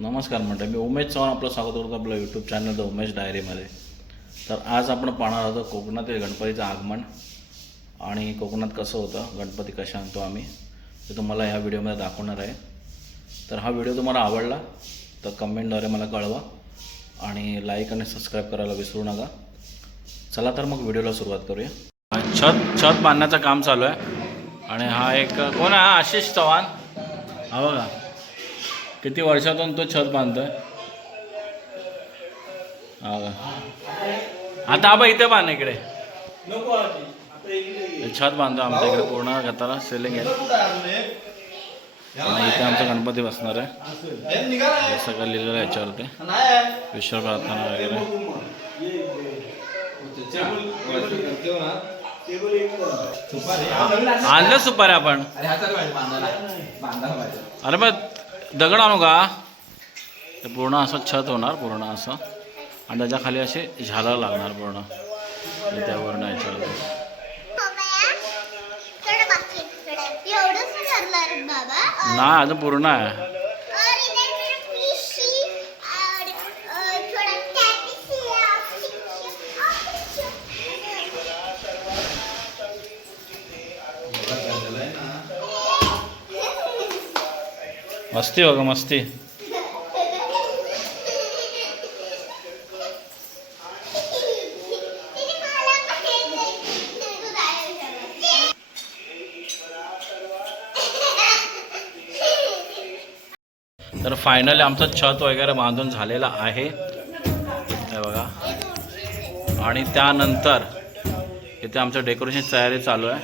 नमस्कार म्हणते मी उमेश चव्हाण आपलं स्वागत करतो आपलं यूट्यूब चॅनल द उमेश डायरीमध्ये तर आज आपण पाहणार आहोत कोकणातील गणपतीचं आगमन आणि कोकणात कसं होतं गणपती कशा आणतो आम्ही ते तुम्हाला ह्या व्हिडिओमध्ये दाखवणार आहे. तर हा व्हिडिओ तुम्हाला आवडला तर कमेंटद्वारे मला कळवा आणि लाईक आणि सबस्क्राईब करायला विसरू नका. चला तर मग व्हिडिओला सुरुवात करूया. छत छत बांधण्याचं काम चालू आहे. आणि हा एक कोण आहे? हा आशिष चव्हाण. हा बघा. किती वर्षातून तो छत बांधतोय? हा? आता आबा इथे बांध इकडे. छत बांधतो आमच्या इकडे पूर्ण गताला सेलिंग आहे. आणि इथे आमचा गणपती बसणार आहे. हे सगळं लिहिलेलं आहे याच्यावरती. विश्व प्रार्थना वगैरे. आणलं सुपारी आपण? अरे मग दगड आणू का? ते पूर्ण असं छत होणार पूर्ण असं. आणि त्याच्याखाली असे झालर लागणार पूर्ण. त्यावरनं याच्यावरती एवढंच ठरलं रे बाबा. नाही अजून पूर्ण आहे. मस्ती हो ग मस्ती. तर फायनली आमचं छत वगैरे बांधून झालेलं आहे. हे बघा. आणि त्यानंतर इथे आमचं डेकोरेशन तयारी चालू आहे.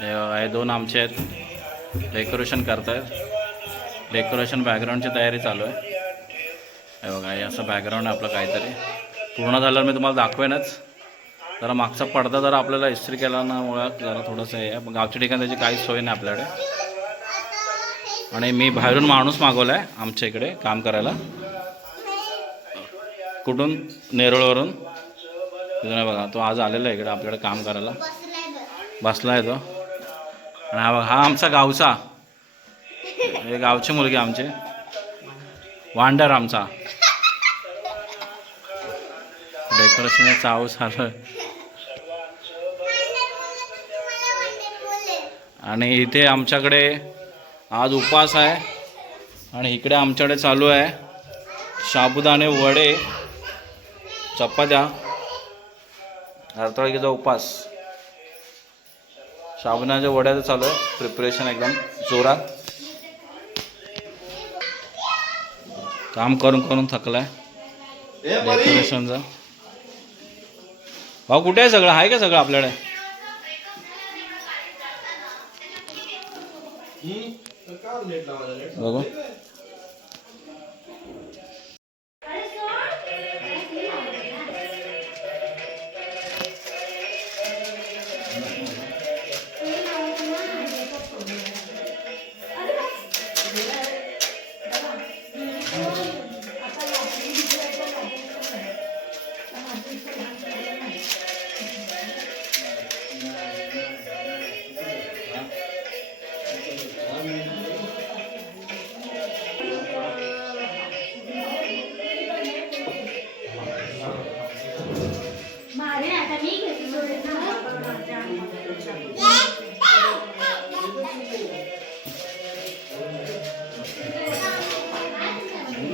हे बघा हे दोन आमचे आहेत. डेकोरेशन करतायत. डेकोरेशन बॅकग्राऊंडची तयारी चालू आहे. हे बघा हे असं बॅकग्राऊंड आहे आपलं काहीतरी. पूर्ण झाल्यावर मी तुम्हाला दाखवेनच. जरा मागचा पडदा जरा आपल्याला इस्त्री केला ना मुळात जरा थोडंसं हे आहे. गावच्या ठिकाणी त्याची काहीच सोय नाही आपल्याकडे. आणि मी बाहेरून माणूस मागवला आहे आमच्या इकडे काम करायला. कुठून? नेरळवरून. तिथून बघा तो आज आलेला आहे इकडे आपल्याकडे काम करायला. बसला आहे तो. आणि हा बघा, हा आमचा गावचा. हे गावचे मुलगे आमचे. वांडर आमचा. डेकोरेशन चावू झालं आणि इथे आमच्याकडे आज उपास आहे. आणि इकडे आमच्याकडे चालू आहे. साबुदाणे वडे चपात्या हरताळकीचा उपास. साबुदाण्याच्या वड्याचं चालू आहे. प्रिपरेशन एकदम जोरात. काम करून करून थकलाय. डेकोरेशनचं भाऊ कुठे आहे सगळं? आहे का सगळं आपल्याकडे? बघू.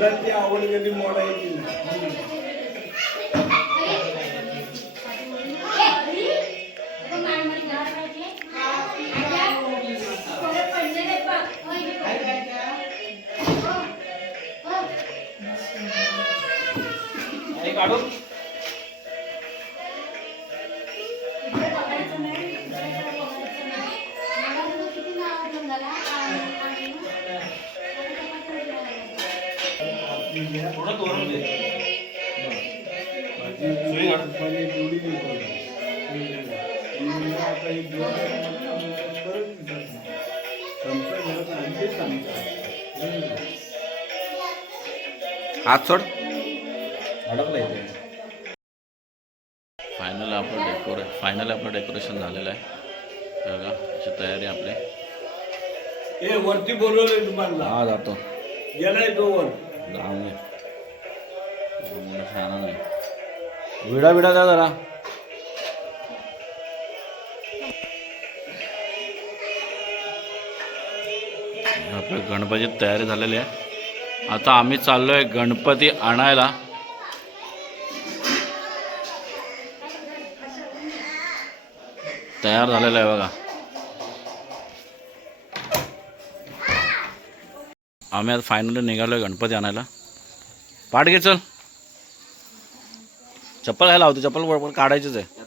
मुलांची आवड कधी मोडायची नाही काढून. हात सोड. अडकलं इथे फायनल आपलं डेकोरे फायनल आपलं डेकोरेशन झालेलं आहे. हे बघा अशी तयारी आपली. ए वरती बोलवलंय तुम्हाला. हा जातो. गेलाय तो वर. शहाणा नाही विडा विडा द्या जरा. गणपती तयारी झालेली आहे. आता आम्ही चाललोय गणपती आणायला. तयार झालेला आहे बघा. आम्ही आता फायनली निघालोय गणपती आणायला. पाठ घे चल. चप्पल घ्यायला होती चप्पल बरोबर काढायचीच आहे.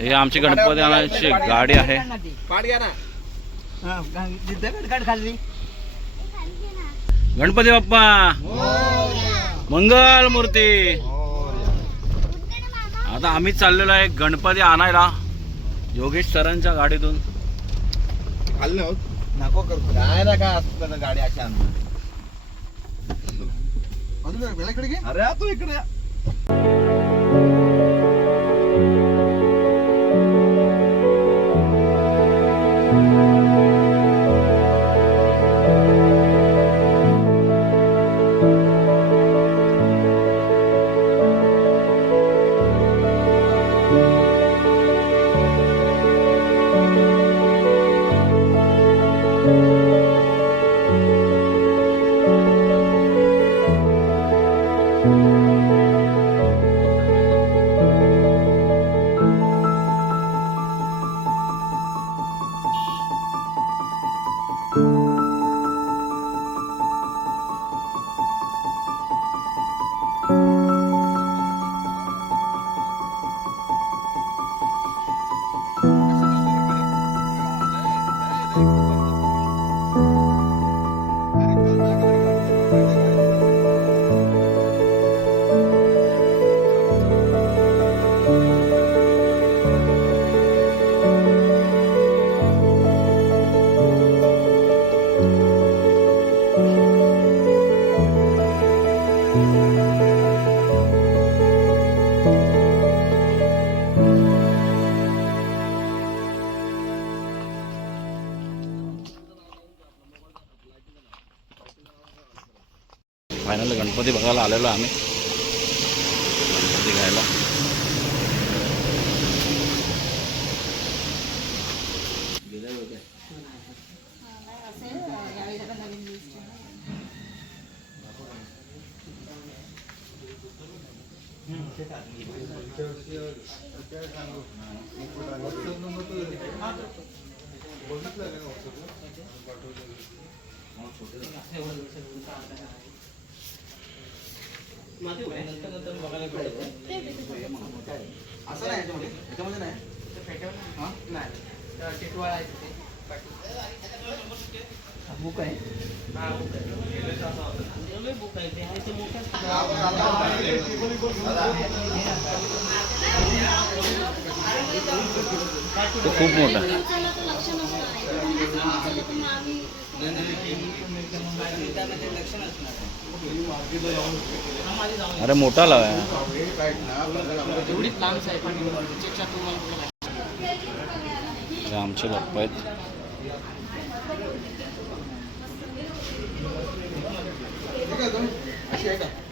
ही आमची गणपती आणायची गाडी आहे गणपती बाप्पा. मंगल मूर्ती. आता आम्ही चाललेलो आहे गणपती आणायला. योगेश सरांच्या गाडीतून. नको करू. काय ना काय गाडी अशी आणून अरे तू इकडे फायनल गणपती बघायला आलेलो आम्ही गणपती घ्यायला असं नाही याच्यामध्ये. याच्यामध्ये नाही. हा? नाही. बुक आहे तो खूप मोठा. आहे. अरे मोठा लावा हे आमचे बाप्पा आहेत. अशी आहे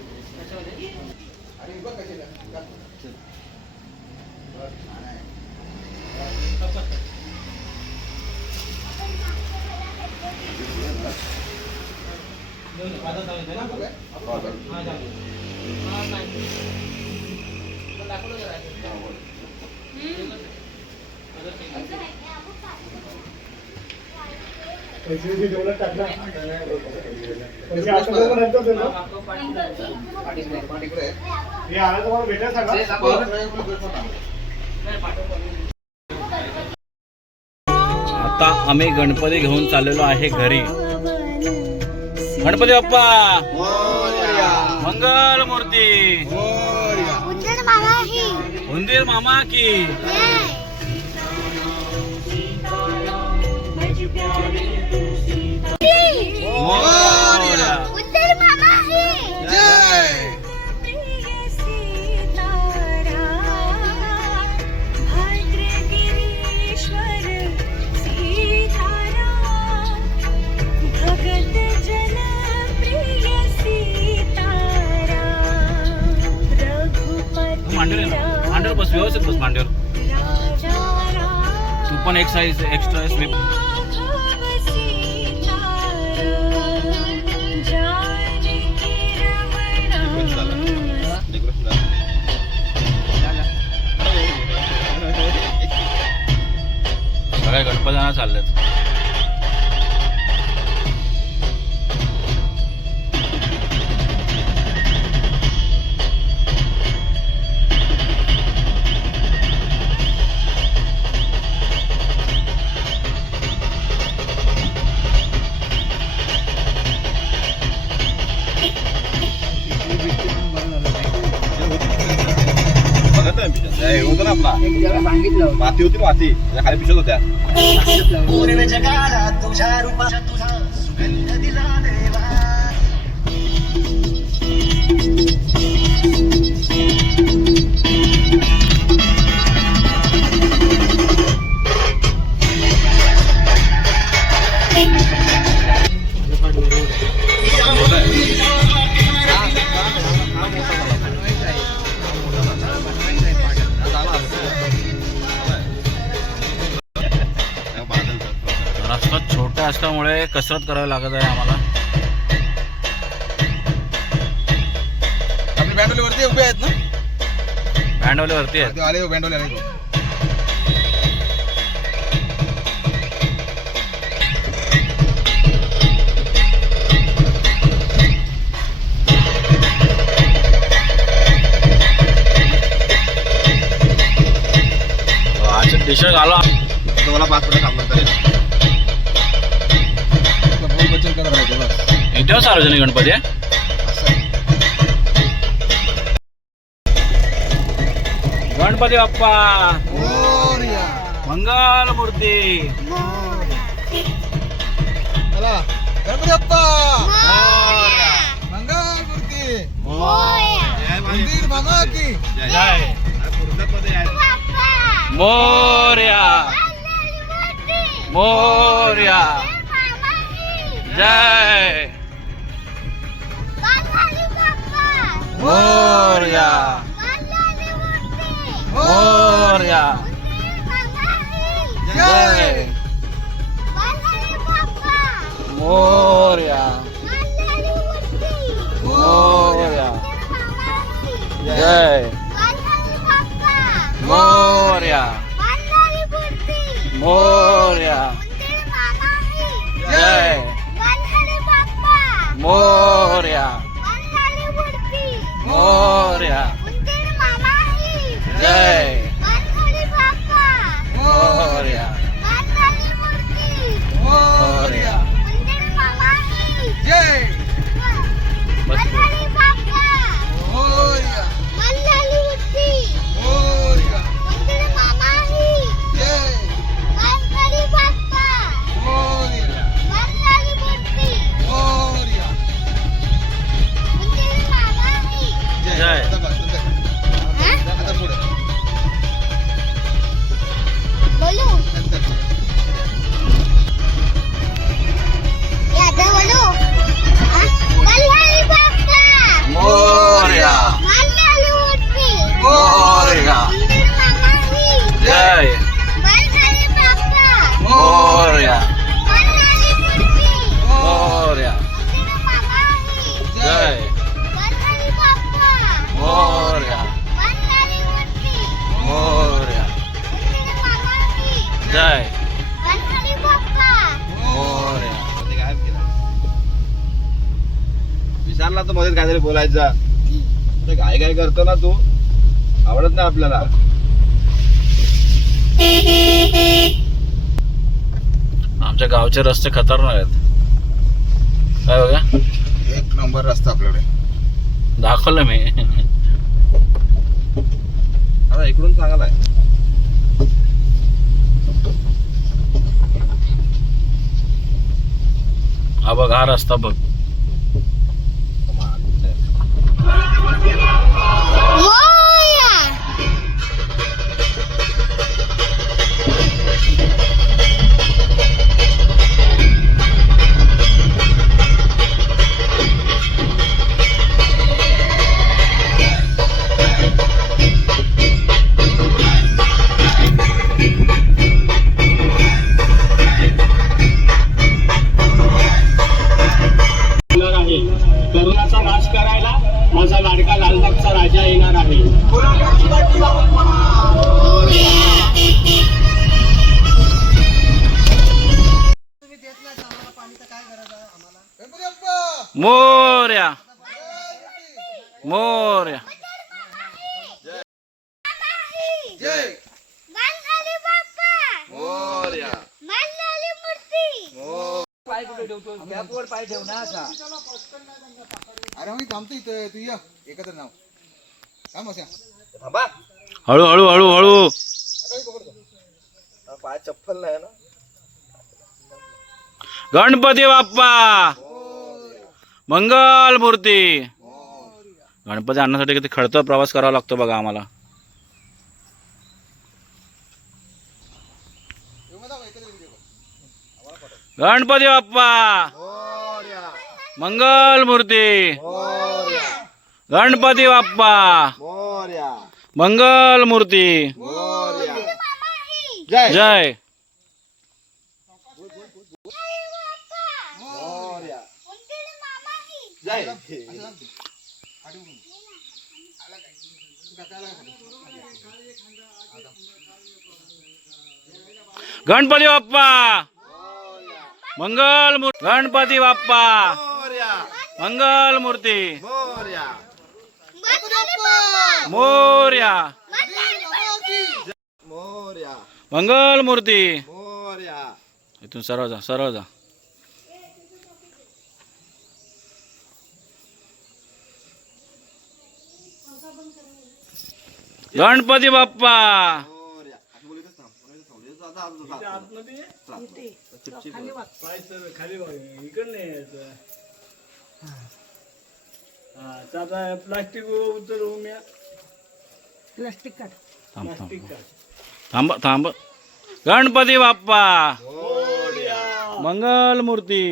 आता आम्ही गणपती घेऊन चाललेलो आहे घरी. गणपती बाप्पा! मंगल मूर्ती उंदीर मामा की! yeah. मोरया. उंदर मामा मांडीवर ये ना. मांडीवर बस व्यवस्थित बस मांडीवर तू पण एक साईज एक्स्ट्रा गणपतींना चाललेत होतं ना आपला. माती होती ना माती. खाली पिशत होत्या. रस्ता कसरत करावी लागत आहे आम्हाला. आपली बँडोली वरती उभे आहेत ना? बँडवाले वरती आहेत. ते आले बँडोली आले अच्छा टी शर्ट घाला. तुम्हाला पाच मिनिट थांबलं तरी. करत राहतो बस इथे सार्वजनिक गणपती आहे गणपती बाप्पा मंगल मूर्ती चला गणपती बाप्पा मोरया. मंगल मूर्ती मोरया. मंदिर की. मोर्या. जय. मोर्या. मोर्या विसरला तर मध्ये काहीतरी बोलायचं. ते काय काय करतो ना तू. आवडत नाही आपल्याला. आमच्या गावचे रस्ते खतरनाक आहेत. काय बघा? एक नंबर रस्ता आपल्याकडे. दाखवलं मी. आता इकडून चांगला आहे. हा बघ हा रस्ता बघ. अरे मी थांबतो इथं. तू ये. एकत्र नाव. थांबा हळू हळू हळू हळू. पाय चप्पल नाही ना. गणपती बाप्पा. मंगल मूर्ती. गणपती आणण्यासाठी किती खडतर प्रवास करावा लागतो बघा आम्हाला. गणपती बाप्पा. मंगल मूर्ती. गणपती बाप्पा. मोरया मंगल मूर्ती. जय. गणपती बाप्पा. मंगल गणपती बाप्पा. मंगल मूर्ती. मोरया. मोर्या. मल्लाली मूर्ती मोरया. मंगल मूर्ती. मोरया. इथून सरळ जा सरळ जा. गणपती बाप्पा. खाली इकडे आता प्लास्टिक उतर उम्या थांब थांब. थांब थांब. गणपती बाप्पा! मंगल मूर्ती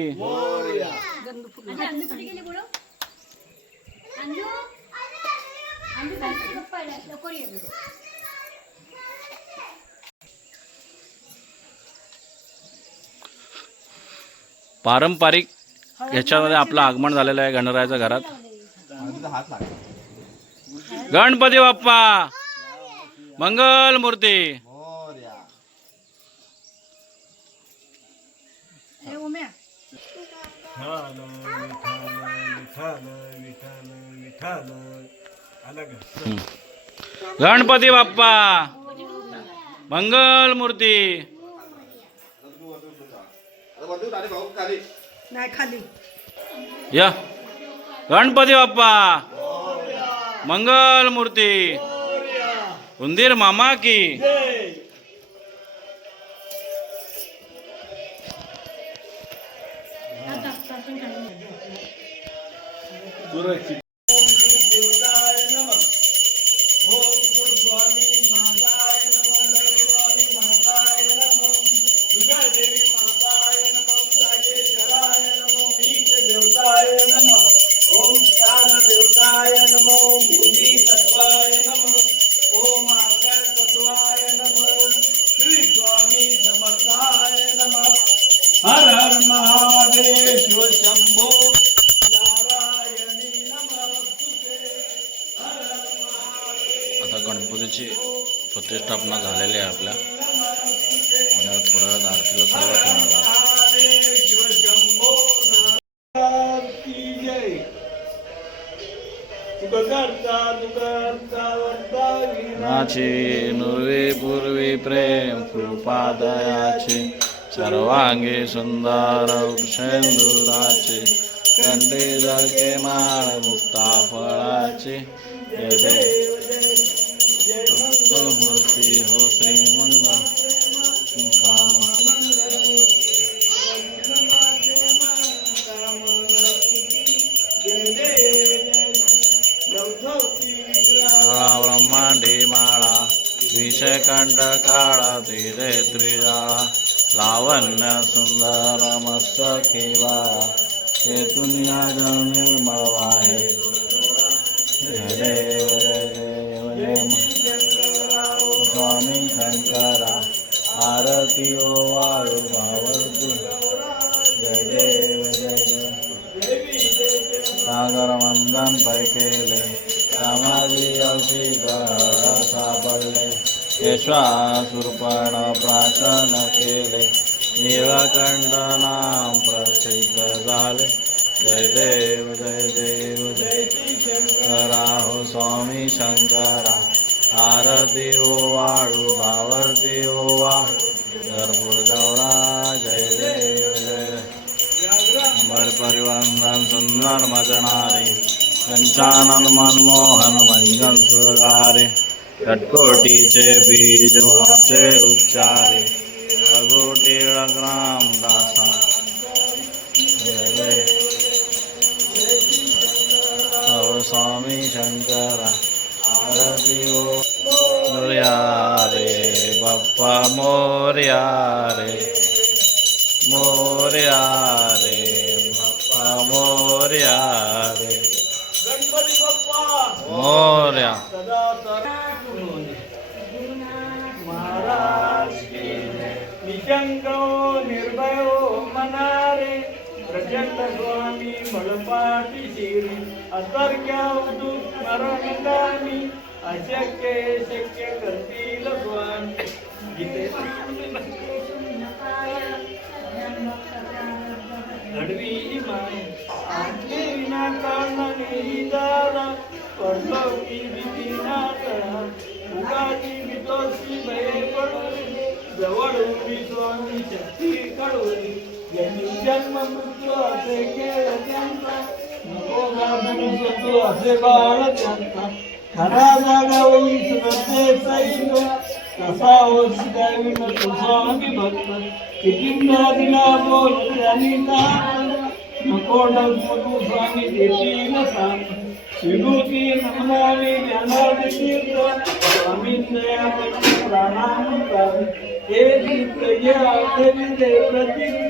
पारंपरिक ह्याच्यामध्ये आपलं आगमन झालेलं आहे गणरायाच्या घरात. गणपती बाप्पा! मंगल मूर्ती गणपती बाप्पा! मंगल मूर्ती खाली. या. गणपती बाप्पा. मंगल मूर्ती. उंदीर मामा की. घटस्थापना झालेली आहे आपल्या. म्हणजे आणि थोडा वेळात आरतीला सुरुवात होणार आहे. नाची नुरवी पूर्वी प्रेम कृपादयाचे सर्वांगी सुंदर सेंदुराचे कंठी जळके माळ मुक्ता फळाचे कंठ काळा तिरे त्रिया लावण्य सुंदर मस्त केवा हे तुन्या निर्मळ आहे देव देव स्वामी शंकरा आरती ओ यशासुरपण प्राशन केले नीलकंठ नाम प्रसिद्ध झाले। जय देव जय देव जय शंकरा हो स्वामी शंकरा। आरती ओ वाळू भावरती ओ हो, वाळू। गरबुड गौरा जय देव जय अंबर परिवंदन सुंदर मजणारे पंचानन मनमोहन मंजन सुगारे कटकोटीचे बीज वाचे उच्चारे अगोटी ग्राम दासा. स्वामी शंकरा आरती ओ मोर्या रे बाप्पा मोर्या रे. मोर्या रे बाप्पा मोर्या रे. मोर्या निशंक स्वामी मळपाटी शिरी अतर्क्या स्मरणकामी अशक्य शक्य करतील स्वामी गीते. घडवी माय आज्ञे विना कारणाने ही दादा परलोकी भीती ना करा उगाची भीतोशी भये पडून जवळ उभी स्वामी शक्ती कळवली यांनी जन्म मृत्यू असे केलं त्यांचा. नको म्हणू शकतो असे बाळ त्यांचा. खरा जागा होईल सैनिक कसा होत द्यावी न तुझा विभक्त कितींदा दिला बोल त्यांनी नको डगमगू स्वामी देतील सांग. विभूती नमनावी ज्ञानावी तीर्थ. स्वामींदया प्राणांत हे चित्र या देवी देव प्रतीक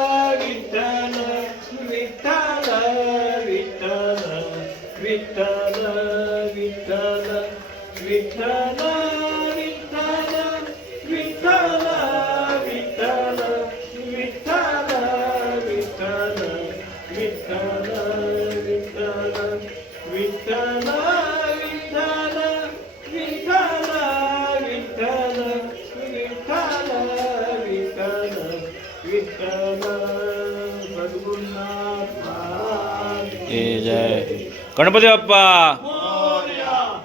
गणपती बाप्पा.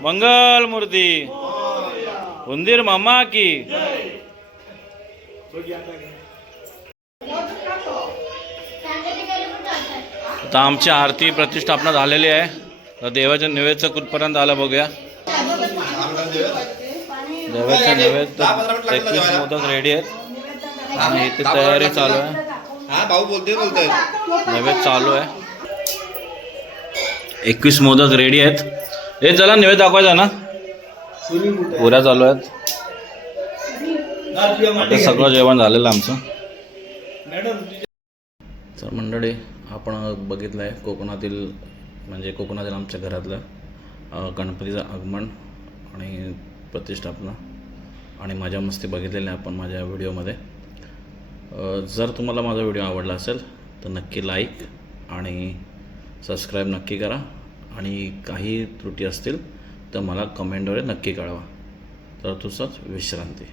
मंगल मूर्ती उंदीर मामा की. आता आमची आरती प्रतिष्ठापना झालेली आहे. तर देवाच्या नैवेद्य कुठपर्यंत आलं बघूया. देवाच्या नैवेद्य एकवीस मोदक रेडी आहेत. आणि इथे तयारी चालू आहे. हा भाऊ बोलते बोलतोय. नैवेद्य चालू आहे. एकवीस मोदक रेडी आहेत. हे चला नैवेद्य दाखवायचा ना. पुऱ्या चालू आहेत. आता सगळं जेवण झालेलं आमचं. तर मंडळी आपण बघितलं आहे कोकणातील म्हणजे कोकणातील आमच्या घरातलं गणपतीचं आगमन आणि प्रतिष्ठापना. आणि मजा मस्ती बघितलेली आहे आपण माझ्या व्हिडिओमध्ये. जर तुम्हाला माझा व्हिडिओ आवडला असेल तर नक्की लाईक आणि सबस्क्राईब नक्की करा. आणि काही त्रुटी असतील तर मला कमेंटद्वारे नक्की कळवा. तर तुझंच विश्रांती.